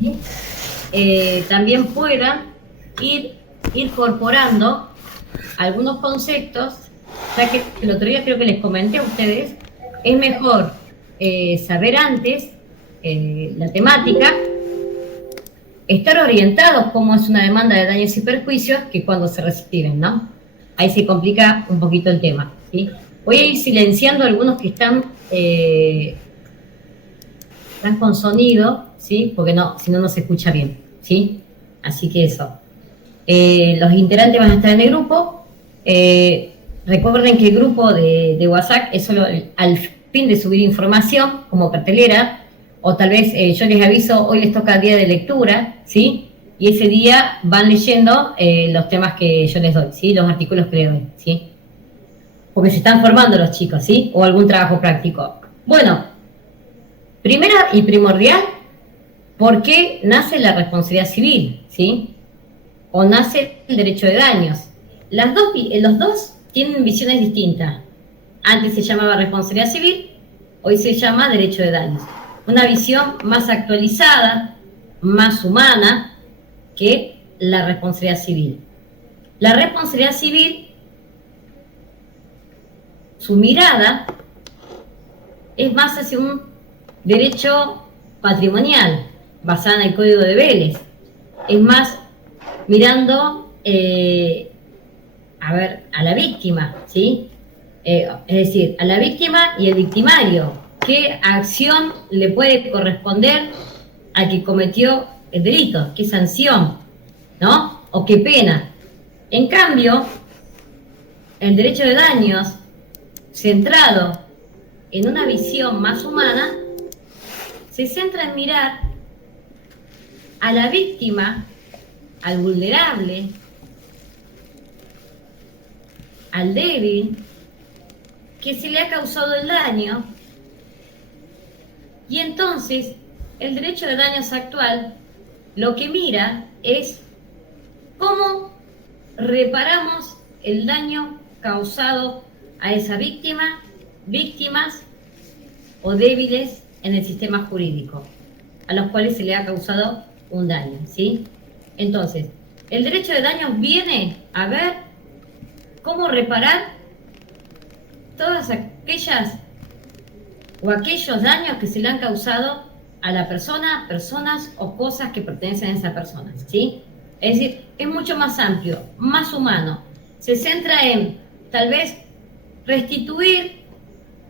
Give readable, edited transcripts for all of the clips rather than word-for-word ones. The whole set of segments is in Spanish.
¿sí? También puedan ir incorporando algunos conceptos, ya que el otro día creo que les comenté a ustedes, es mejor saber antes la temática, estar orientados cómo es una demanda de daños y perjuicios que cuando se reciben, ¿no? Ahí se complica un poquito el tema, ¿sí? Voy a ir silenciando algunos que están con sonido, ¿sí? Porque no, si no, no se escucha bien, ¿sí? Así que eso. Los integrantes van a estar en el grupo. Recuerden que el grupo de WhatsApp es solo al fin de subir información como cartelera, o tal vez yo les aviso, hoy les toca día de lectura, ¿sí? Y ese día van leyendo los temas que yo les doy, ¿sí? Los artículos que les doy, ¿sí? Porque se están formando los chicos, ¿sí? O algún trabajo práctico. Bueno, primera y primordial, ¿por qué nace la responsabilidad civil, ¿sí? O nace el derecho de daños. Los dos tienen visiones distintas. Antes se llamaba responsabilidad civil, hoy se llama derecho de daños. Una visión más actualizada, más humana que la responsabilidad civil. La responsabilidad civil, su mirada es más hacia un derecho patrimonial, basada en el Código de Vélez. Es más mirando a la víctima, ¿sí? Es decir, a la víctima y el victimario. ¿Qué acción le puede corresponder al que cometió el delito? ¿Qué sanción? ¿No? ¿O qué pena? En cambio, el derecho de daños, centrado en una visión más humana, se centra en mirar a la víctima, al vulnerable, al débil, que se le ha causado el daño, y entonces el derecho de daños actual lo que mira es cómo reparamos el daño causado a esa víctima, víctimas o débiles en el sistema jurídico, a los cuales se le ha causado un daño, ¿sí? Entonces, el derecho de daños viene a ver cómo reparar todas aquellas o aquellos daños que se le han causado a la persona, personas o cosas que pertenecen a esa persona, ¿sí? Es decir, es mucho más amplio, más humano. Se centra en, tal vez, restituir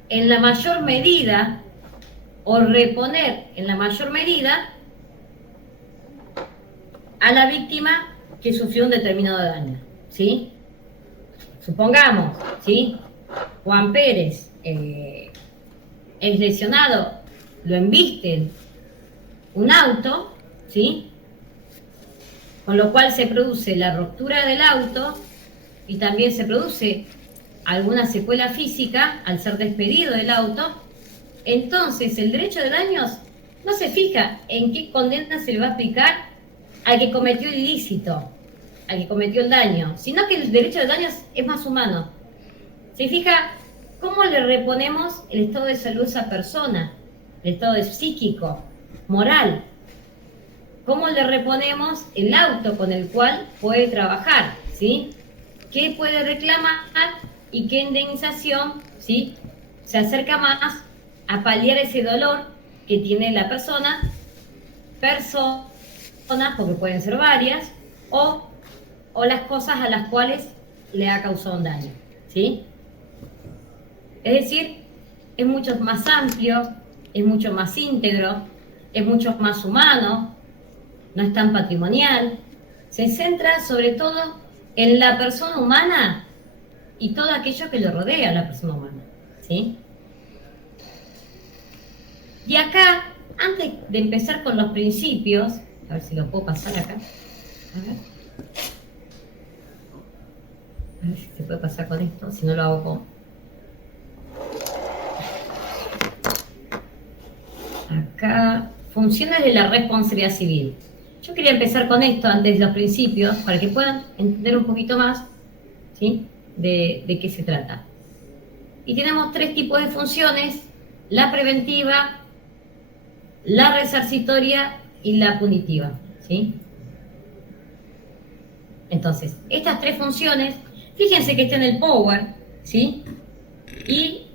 en la mayor medida o reponer en la mayor medida a la víctima que sufrió un determinado daño, ¿sí? Supongamos, ¿sí? Juan Pérez es lesionado, lo embisten un auto, ¿sí? Con lo cual se produce la ruptura del auto y también se produce alguna secuela física al ser despedido del auto. Entonces el derecho de daños no se fija en qué condena se le va a aplicar al que cometió el ilícito, al que cometió el daño, sino que el derecho de daños es más humano. Se fija cómo le reponemos el estado de salud a esa persona, el estado de psíquico, moral. ¿Cómo le reponemos el auto con el cual puede trabajar? ¿Sí? ¿Qué puede reclamar y qué indemnización, ¿sí? Se acerca más a paliar ese dolor que tiene la persona, personas, porque pueden ser varias, o las cosas a las cuales le ha causado un daño, ¿sí? Es decir, es mucho más amplio, es mucho más íntegro, es mucho más humano, no es tan patrimonial, se centra sobre todo en la persona humana y todo aquello que le rodea a la persona humana, ¿sí? Y acá, antes de empezar con los principios, a ver si lo puedo pasar acá, a ver si se puede pasar con esto, si no lo hago con... Acá, funciones de la responsabilidad civil. Yo quería empezar con esto antes de los principios, para que puedan entender un poquito más, ¿sí? de qué se trata. Y tenemos tres tipos de funciones: la preventiva, la resarcitoria y la punitiva, ¿sí? Entonces, estas tres funciones, fíjense que está en el Power, ¿sí? Y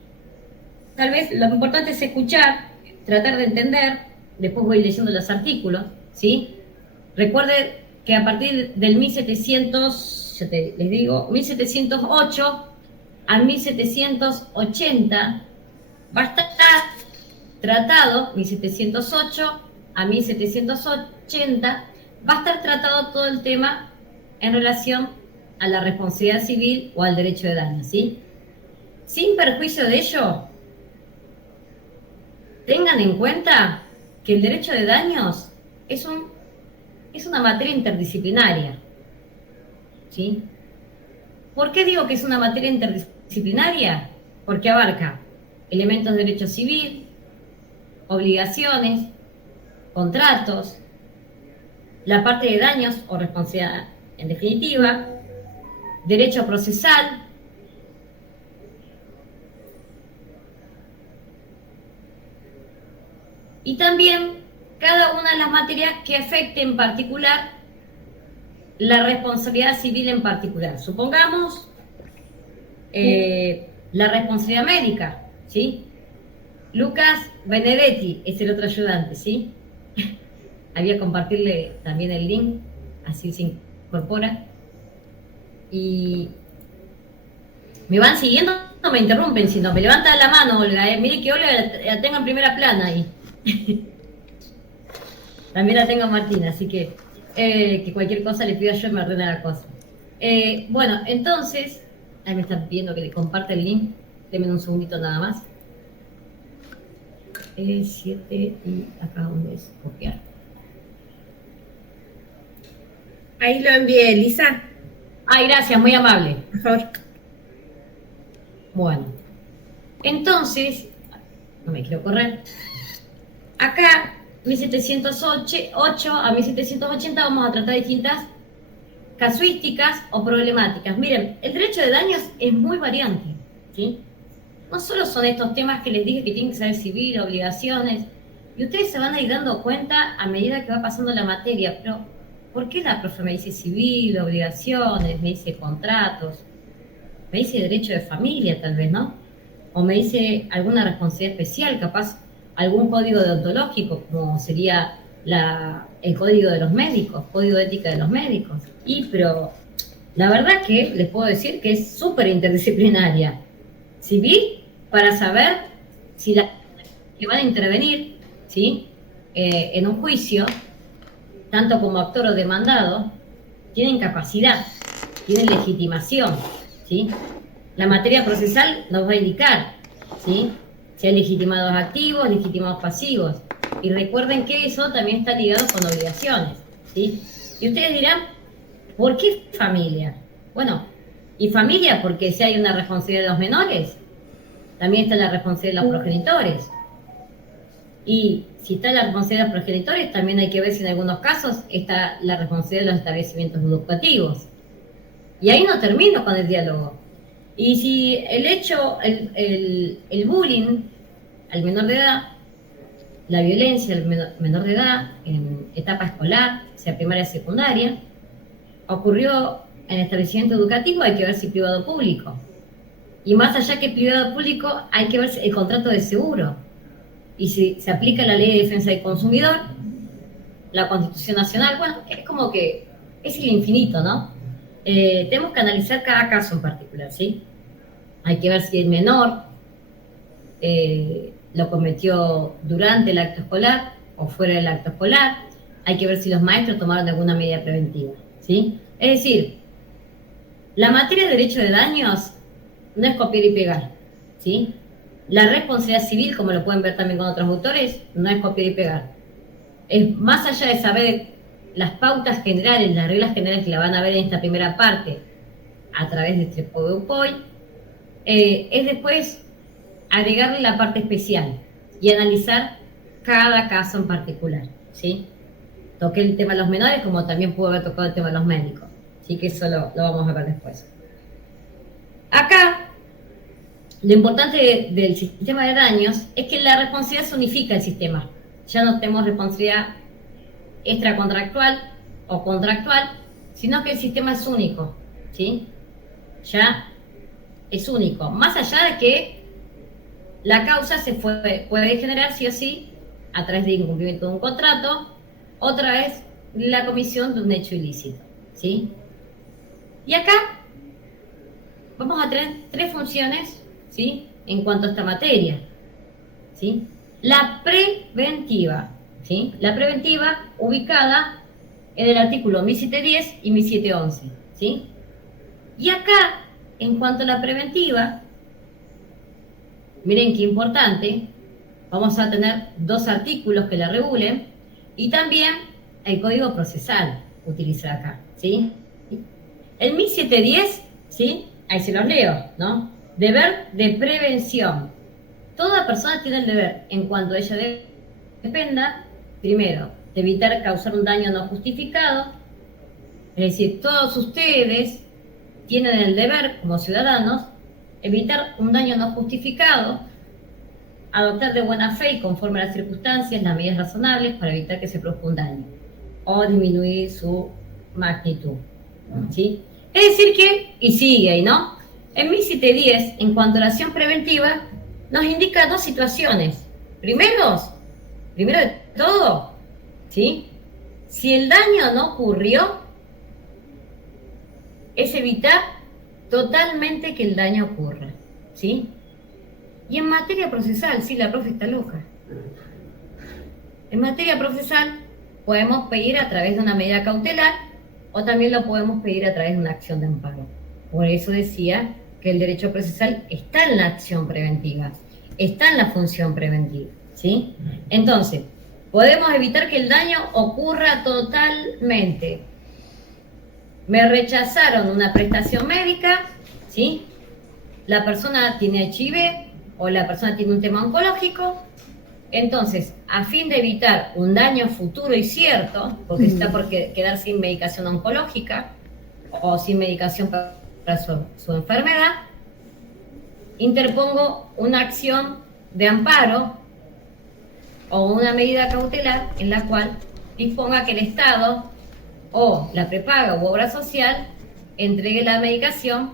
tal vez lo importante es escuchar, tratar de entender, después voy leyendo los artículos, ¿sí? Recuerde que a partir del 1700, ya les digo, 1708 al 1780 va a estar tratado, 1708 a 1780, va a estar tratado todo el tema en relación a la responsabilidad civil o al derecho de daño, ¿sí? Sin perjuicio de ello, tengan en cuenta que el derecho de daños es una materia interdisciplinaria, ¿sí? ¿Por qué digo que es una materia interdisciplinaria? Porque abarca elementos de derecho civil, obligaciones, contratos, la parte de daños o responsabilidad en definitiva, derecho procesal, y también cada una de las materias que afecte en particular la responsabilidad civil en particular. Supongamos la responsabilidad médica, ¿sí? Lucas Benedetti es el otro ayudante, ¿sí? Había compartirle también el link, así se incorpora. Y me van siguiendo, no me interrumpen, sino me levantan la mano, Olga. Mire que Olga la tengo en primera plana ahí. También la tengo a Martina, así que cualquier cosa le pido yo y me ordena la cosa. Bueno, entonces, ahí me están pidiendo que le comparte el link. Denme un segundito nada más. 7 y acá donde es copiar. Ahí lo envié, Elisa. Ay, gracias, muy amable. Por favor. Bueno, entonces, no me quiero correr. Acá, 1708 a 1780 vamos a tratar distintas casuísticas o problemáticas. Miren, el derecho de daños es muy variante, ¿sí? No solo son estos temas que les dije que tienen que saber civil, obligaciones, y ustedes se van a ir dando cuenta a medida que va pasando la materia, pero ¿por qué la profe me dice civil, obligaciones, me dice contratos, me dice derecho de familia tal vez, ¿no? O me dice alguna responsabilidad especial, capaz algún código deontológico, como sería el código de los médicos, código de ética de los médicos. Pero la verdad que les puedo decir que es súper interdisciplinaria. Civil, para saber si la que van a intervenir, ¿sí? En un juicio, tanto como actor o demandado, tienen capacidad, tienen legitimación, ¿sí? La materia procesal nos va a indicar, ¿sí? Si hay legitimados activos, legitimados pasivos. Y recuerden que eso también está ligado con obligaciones, ¿sí? Y ustedes dirán, ¿por qué familia? Bueno, y familia porque si hay una responsabilidad de los menores, también está la responsabilidad de los progenitores. Y si está la responsabilidad de los progenitores, también hay que ver si en algunos casos está la responsabilidad de los establecimientos educativos. Y ahí no termino con el diálogo. Y si el hecho, el bullying al menor de edad, la violencia al menor de edad en etapa escolar, sea primaria o secundaria, ocurrió en establecimiento educativo, hay que ver si privado o público. Y más allá que privado o público, hay que ver el contrato de seguro. Y si se aplica la Ley de Defensa del Consumidor, la Constitución Nacional, bueno, es como que es el infinito, ¿no? Tenemos que analizar cada caso en particular, ¿sí? Hay que ver si el menor lo cometió durante el acto escolar o fuera del acto escolar. Hay que ver si los maestros tomaron alguna medida preventiva, ¿sí? Es decir, la materia de derecho de daños no es copiar y pegar, ¿sí? La responsabilidad civil, como lo pueden ver también con otros autores, no es copiar y pegar. Es más allá de saber las pautas generales, las reglas generales que la van a ver en esta primera parte a través de este PowerPoint, es después agregarle la parte especial y analizar cada caso en particular, ¿sí? Toqué el tema de los menores, como también pude haber tocado el tema de los médicos, así que eso lo vamos a ver después. Acá, lo importante del sistema de daños es que la responsabilidad se unifica el sistema. Ya no tenemos responsabilidad extracontractual o contractual, sino que el sistema es único, ¿sí? Ya es único. Más allá de que la causa puede generar sí o sí a través de incumplimiento de un contrato, otra vez la comisión de un hecho ilícito, ¿sí? Y acá vamos a tener tres funciones, ¿sí? En cuanto a esta materia, ¿sí? La preventiva, ¿sí? La preventiva ubicada en el artículo 1710 y 1711, ¿sí? Y acá, en cuanto a la preventiva, miren qué importante, vamos a tener dos artículos que la regulen y también el código procesal utilizado acá, ¿sí? El 1710, ¿sí? Ahí se los leo, ¿no? Deber de prevención. Toda persona tiene el deber, en cuanto a ella dependa, primero, de evitar causar un daño no justificado, es decir, todos ustedes tienen el deber, como ciudadanos, evitar un daño no justificado, adoptar de buena fe y conforme a las circunstancias las medidas razonables para evitar que se produzca un daño o disminuir su magnitud, ¿sí? Es decir que, y sigue ahí, ¿no? En 1710, en cuanto a la acción preventiva, nos indica dos situaciones. Primero de todo, ¿sí? Si el daño no ocurrió, es evitar totalmente que el daño ocurra, ¿sí? Y en materia procesal, sí, la profe está loca. En materia procesal podemos pedir a través de una medida cautelar o también lo podemos pedir a través de una acción de amparo. Por eso decía que el derecho procesal está en la acción preventiva, está en la función preventiva, ¿sí? Entonces, podemos evitar que el daño ocurra totalmente. Me rechazaron una prestación médica, ¿sí? La persona tiene HIV o la persona tiene un tema oncológico. Entonces, a fin de evitar un daño futuro y cierto, porque está por quedar sin medicación oncológica o sin medicación para su enfermedad, interpongo una acción de amparo o una medida cautelar en la cual disponga que el Estado o la prepaga u obra social entregue la medicación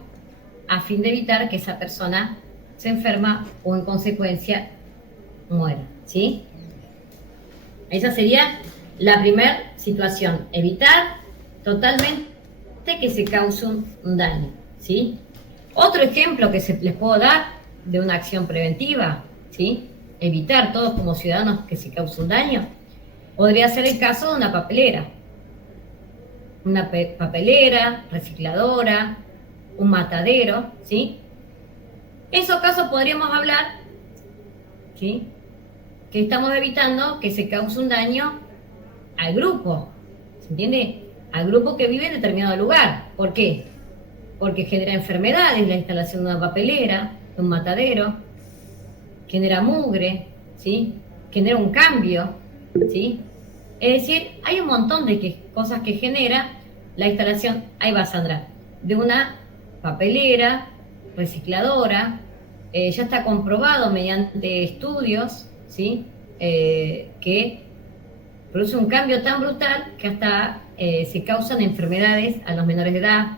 a fin de evitar que esa persona se enferma o en consecuencia muera, ¿sí? Esa sería la primera situación, evitar totalmente que se cause un daño, ¿sí? Otro ejemplo que les puedo dar de una acción preventiva, ¿sí? Evitar todos como ciudadanos que se cause un daño, podría ser el caso de una papelera. Una papelera, recicladora, un matadero, ¿sí? En esos casos podríamos hablar, ¿sí? Que estamos evitando que se cause un daño al grupo, ¿se entiende? Al grupo que vive en determinado lugar. ¿Por qué? Porque genera enfermedades la instalación de una papelera, de un matadero, genera mugre, ¿sí? Genera un cambio, ¿sí? Es decir, hay un montón de cosas que genera la instalación, ahí va Sandra, de una papelera, recicladora, ya está comprobado mediante estudios, ¿sí? Que produce un cambio tan brutal que hasta se causan enfermedades a los menores de edad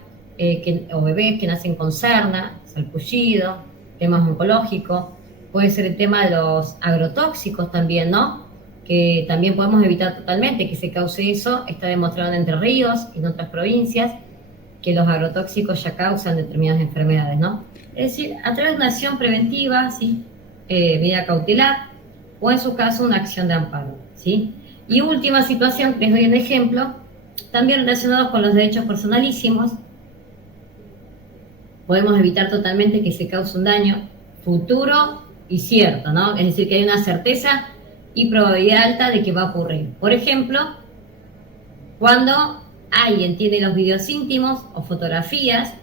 o bebés que nacen con sarna, salpullido, temas oncológicos, puede ser el tema de los agrotóxicos también, ¿no? Que también podemos evitar totalmente que se cause eso, está demostrado en Entre Ríos y en otras provincias que los agrotóxicos ya causan determinadas enfermedades, ¿no? Es decir, a través de una acción preventiva, ¿sí? Medida cautelar, o en su caso una acción de amparo, ¿sí? Y última situación, les doy un ejemplo, también relacionado con los derechos personalísimos, podemos evitar totalmente que se cause un daño futuro y cierto, ¿no? Es decir, que hay una certeza y probabilidad alta de que va a ocurrir. Por ejemplo, cuando alguien tiene los videos íntimos o fotografías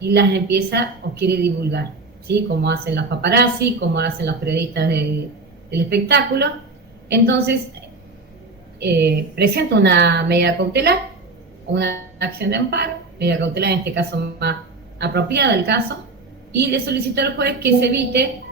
y las empieza o quiere divulgar, ¿sí? Como hacen los paparazzi, como hacen los periodistas del espectáculo. Entonces, presenta una medida cautelar o una acción de amparo, medida cautelar en este caso más apropiada el caso, y le solicito al juez que se evite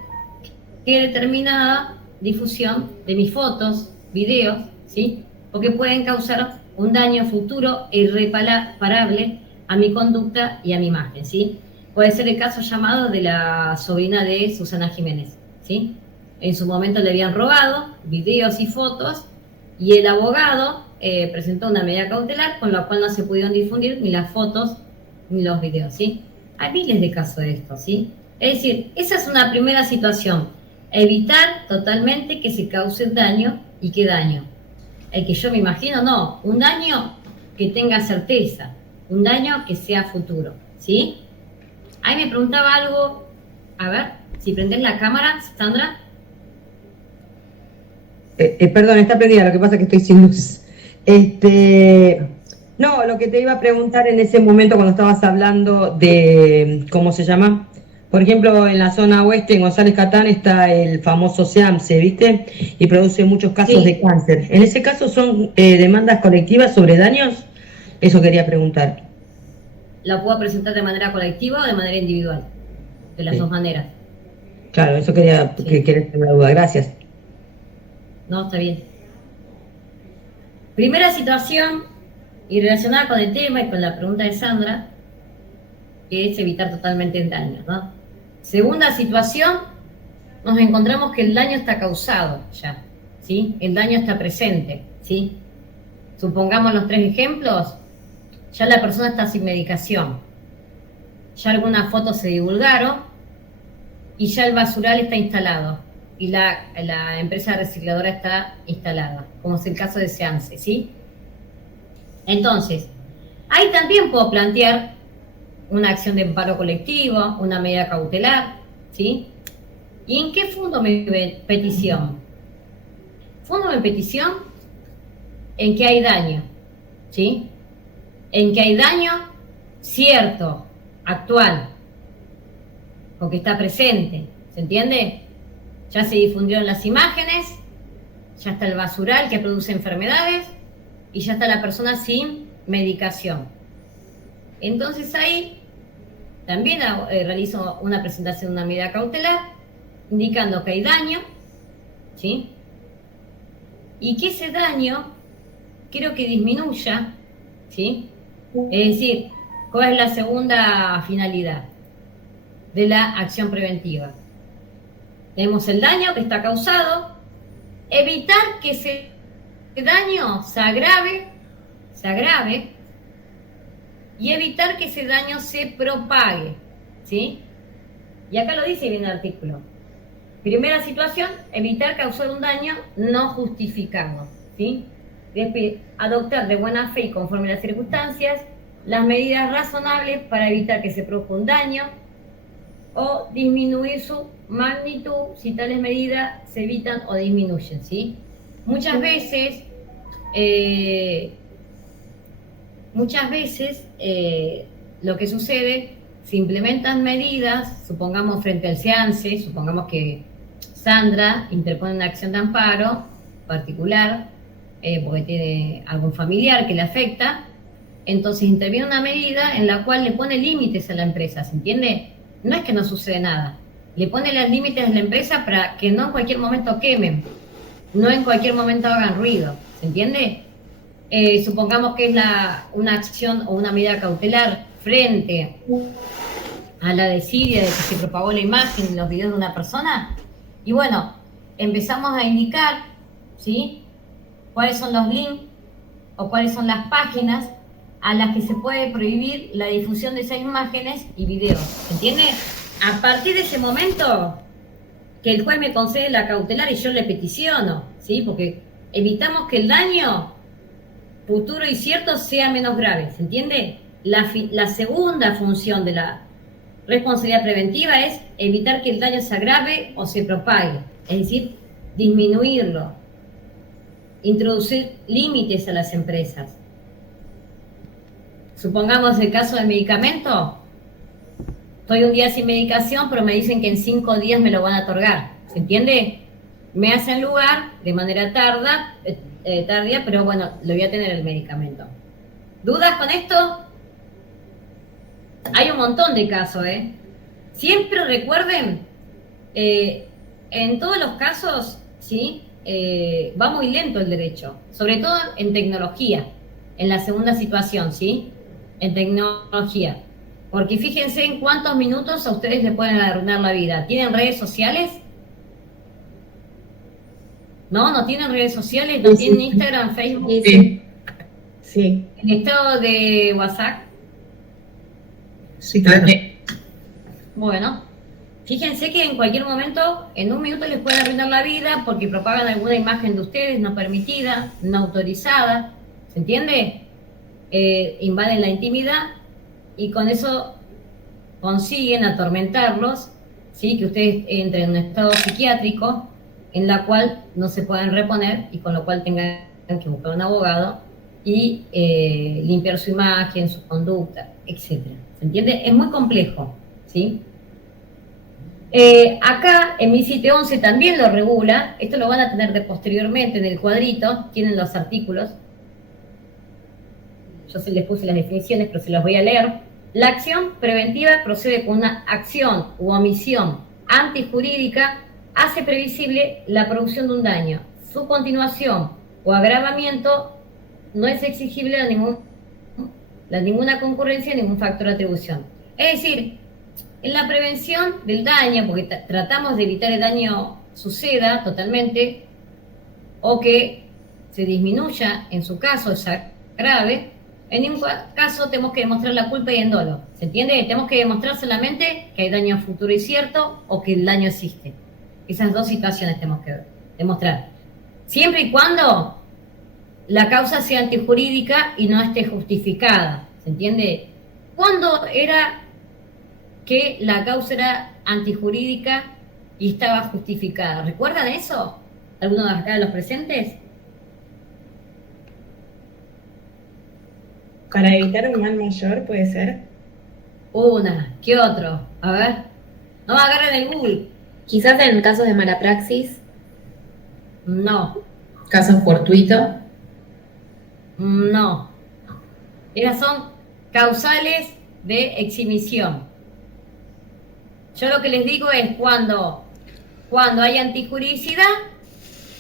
que determinada difusión de mis fotos, videos, ¿sí? porque pueden causar un daño futuro e irreparable a mi conducta y a mi imagen, ¿sí? Puede ser el caso llamado de la sobrina de Susana Jiménez, ¿sí? En su momento le habían robado videos y fotos y el abogado presentó una medida cautelar con la cual no se pudieron difundir ni las fotos ni los videos, ¿sí? Hay miles de casos de esto, ¿sí? Es decir, esa es una primera situación. Evitar totalmente que se cause daño. ¿Y qué daño? El que yo me imagino, no. Un daño que tenga certeza. Un daño que sea futuro, ¿sí? Ahí me preguntaba algo. A ver, si prendés la cámara, Sandra. Perdón, está prendida, lo que pasa es que estoy sin luz. No, lo que te iba a preguntar en ese momento cuando estabas hablando de, ¿cómo se llama? Por ejemplo, en la zona oeste, en González Catán, está el famoso SEAMSE, ¿viste? Y produce muchos casos de cáncer. En ese caso, ¿son demandas colectivas sobre daños? Eso quería preguntar. La puedo presentar de manera colectiva o de manera individual. De las dos maneras. Claro, eso quería tener la duda. Gracias. No, está bien. Primera situación, y relacionada con el tema y con la pregunta de Sandra, que es evitar totalmente el daño, ¿no? Segunda situación, nos encontramos que el daño está causado ya, ¿sí? El daño está presente, ¿sí? Supongamos los 3 ejemplos, ya la persona está sin medicación, ya algunas fotos se divulgaron y ya el basural está instalado y la empresa recicladora está instalada, como es el caso de Seance, ¿sí? Entonces, ahí también puedo plantear una acción de amparo colectivo, una medida cautelar, ¿sí? ¿Y en qué fundo mi petición? Fundo mi petición en que hay daño, ¿sí? En que hay daño cierto, actual, porque está presente, ¿se entiende? Ya se difundieron las imágenes, ya está el basural que produce enfermedades y ya está la persona sin medicación. Entonces ahí también realizo una presentación de una medida cautelar indicando que hay daño, ¿sí? Y que ese daño quiero que disminuya, ¿sí? Es decir, ¿cuál es la segunda finalidad de la acción preventiva? Tenemos el daño que está causado, evitar que ese daño se agrave y evitar que ese daño se propague, ¿sí? Y acá lo dice bien el artículo. Primera situación, evitar causar un daño no justificado, ¿sí? Después, adoptar de buena fe y conforme a las circunstancias las medidas razonables para evitar que se produzca un daño o disminuir su magnitud si tales medidas se evitan o disminuyen, ¿sí? Muchas veces lo que sucede, se implementan medidas, supongamos frente al SEANSE, supongamos que Sandra interpone una acción de amparo particular, porque tiene algún familiar que le afecta, entonces interviene una medida en la cual le pone límites a la empresa, ¿se entiende? No es que no sucede nada, le pone los límites a la empresa para que no en cualquier momento quemen, no en cualquier momento hagan ruido, ¿se entiende? Supongamos que es una acción o una medida cautelar frente a la desidia de que se propagó la imagen en los videos de una persona, y bueno, empezamos a indicar, ¿sí?, cuáles son los links o cuáles son las páginas a las que se puede prohibir la difusión de esas imágenes y videos, ¿entiende? A partir de ese momento que el juez me concede la cautelar y yo le peticiono, ¿sí?, porque evitamos que el daño futuro y cierto sea menos grave, ¿se entiende? La segunda función de la responsabilidad preventiva es evitar que el daño se agrave o se propague, es decir, disminuirlo, introducir límites a las empresas. Supongamos el caso del medicamento, estoy un día sin medicación, pero me dicen que en 5 días me lo van a otorgar, ¿se entiende? Me hacen lugar de manera tardía, pero bueno, lo voy a tener el medicamento. ¿Dudas con esto? Hay un montón de casos, ¿eh? Siempre recuerden, en todos los casos, ¿sí?, va muy lento el derecho, sobre todo en tecnología, en la segunda situación, ¿sí? En tecnología. Porque fíjense en cuántos minutos a ustedes les pueden arruinar la vida. ¿Tienen redes sociales? ¿No? ¿No tienen redes sociales? ¿No tienen Instagram, Facebook? Sí. Sí. ¿El estado de WhatsApp? Sí, claro. Bueno, fíjense que en cualquier momento, en un minuto les pueden arruinar la vida porque propagan alguna imagen de ustedes no permitida, no autorizada, ¿se entiende? Invaden la intimidad y con eso consiguen atormentarlos, ¿sí? Que ustedes entren en un estado psiquiátrico en la cual no se pueden reponer y con lo cual tengan que buscar un abogado y limpiar su imagen, su conducta, etcétera. ¿Se entiende? Es muy complejo, ¿sí? Acá en mi sitio 11 también lo regula, esto lo van a tener de posteriormente en el cuadrito, tienen los artículos, yo se les puse las definiciones, pero se las voy a leer. La acción preventiva procede con una acción u omisión antijurídica, hace previsible la producción de un daño. Su continuación o agravamiento no es exigible a ninguna concurrencia, ningún factor de atribución. Es decir, en la prevención del daño, porque tratamos de evitar el daño suceda totalmente, o que se disminuya, en su caso, es grave, en ningún caso tenemos que demostrar la culpa y el dolo. ¿Se entiende? Tenemos que demostrar solamente que hay daño futuro y cierto o que el daño existe. Esas dos situaciones tenemos que demostrar. Siempre y cuando la causa sea antijurídica y no esté justificada. ¿Se entiende? ¿Cuándo era que la causa era antijurídica y estaba justificada? ¿Recuerdan eso? ¿Alguno de acá de los presentes? Para evitar un mal mayor, ¿puede ser? Una, ¿qué otro? A ver. No me agarren el Google. Quizás en casos de mala praxis. No, Casos fortuitos. no. Esas son causales de exhibición. Yo lo que les digo es cuando hay antijuridicidad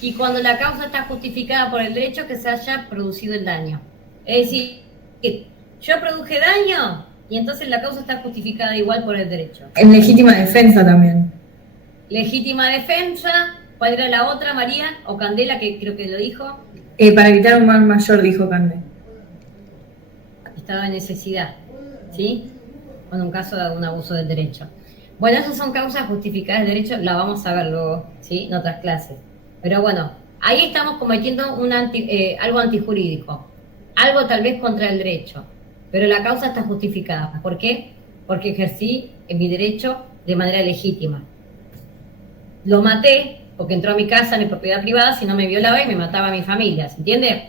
y cuando la causa está justificada por el derecho que se haya producido el daño. Es decir, que yo produje daño y entonces la causa está justificada igual por el derecho. En legítima defensa también. Legítima defensa, ¿cuál era la otra, María? O Candela, que creo que lo dijo. Para evitar un mal mayor, dijo Cande. Estado de necesidad, ¿sí? Con un caso de un abuso del derecho. Bueno, esas son causas justificadas del derecho, la vamos a ver luego, ¿sí? En otras clases. Pero bueno, ahí estamos cometiendo algo antijurídico, algo tal vez contra el derecho, pero la causa está justificada. ¿Por qué? Porque ejercí mi derecho de manera legítima. Lo maté porque entró a mi casa en mi propiedad privada, si no me violaba y me mataba a mi familia, ¿se entiende?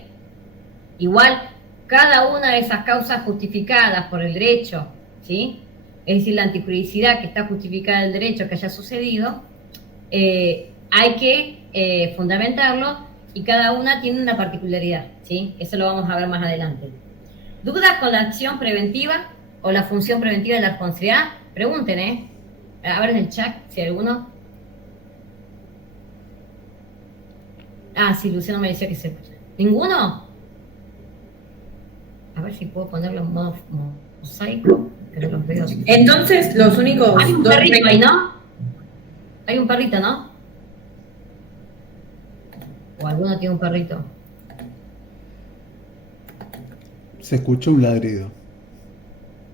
Igual, cada una de esas causas justificadas por el derecho, ¿sí? Es decir, la antijuridicidad que está justificada el derecho que haya sucedido, hay que fundamentarlo y cada una tiene una particularidad, ¿sí? Eso lo vamos a ver más adelante. ¿Dudas con la acción preventiva o la función preventiva de la responsabilidad? Pregunten, ¿eh? A ver en el chat si hay alguno. Ah, sí, Luciano me decía que se... ¿Ninguno? A ver si puedo ponerlo en modo mosaico, pero los veo. Entonces, los únicos Hay un dos perrito ahí, ¿no? Hay un perrito, ¿no? O alguno tiene un perrito. Se escucha un ladrido.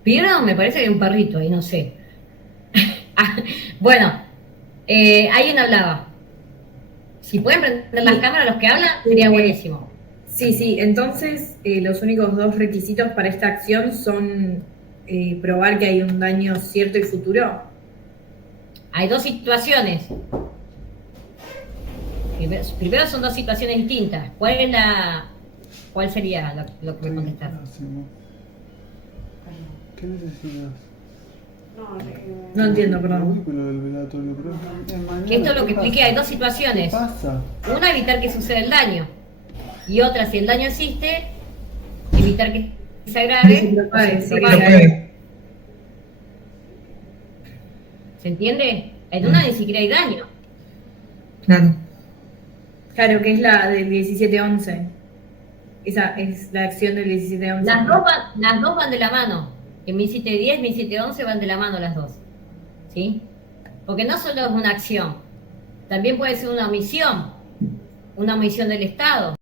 ¿Vieron? Me parece que hay un perrito ahí, no sé. Bueno, alguien hablaba. Si pueden prender las cámaras los que hablan, sería buenísimo. Sí, entonces los únicos dos requisitos para esta acción son probar que hay un daño cierto y futuro. Hay dos situaciones. Primero son dos situaciones distintas. ¿Cuál sería lo que me contestaron? ¿Qué necesitas? No entiendo, perdón. Audículo del velatorio, pero Que esto es lo que expliqué, hay dos situaciones. ¿qué pasa? Una, evitar que suceda el daño. Y otra, si el daño existe, evitar que se agrave. ¿Se entiende? En una ni siquiera hay daño. Claro. Claro, que es la del 17-11. Esa es la acción del 17-11. Las dos van de la mano. En 1710, 1711 van de la mano las dos. ¿Sí? Porque no solo es una acción, también puede ser una omisión del Estado.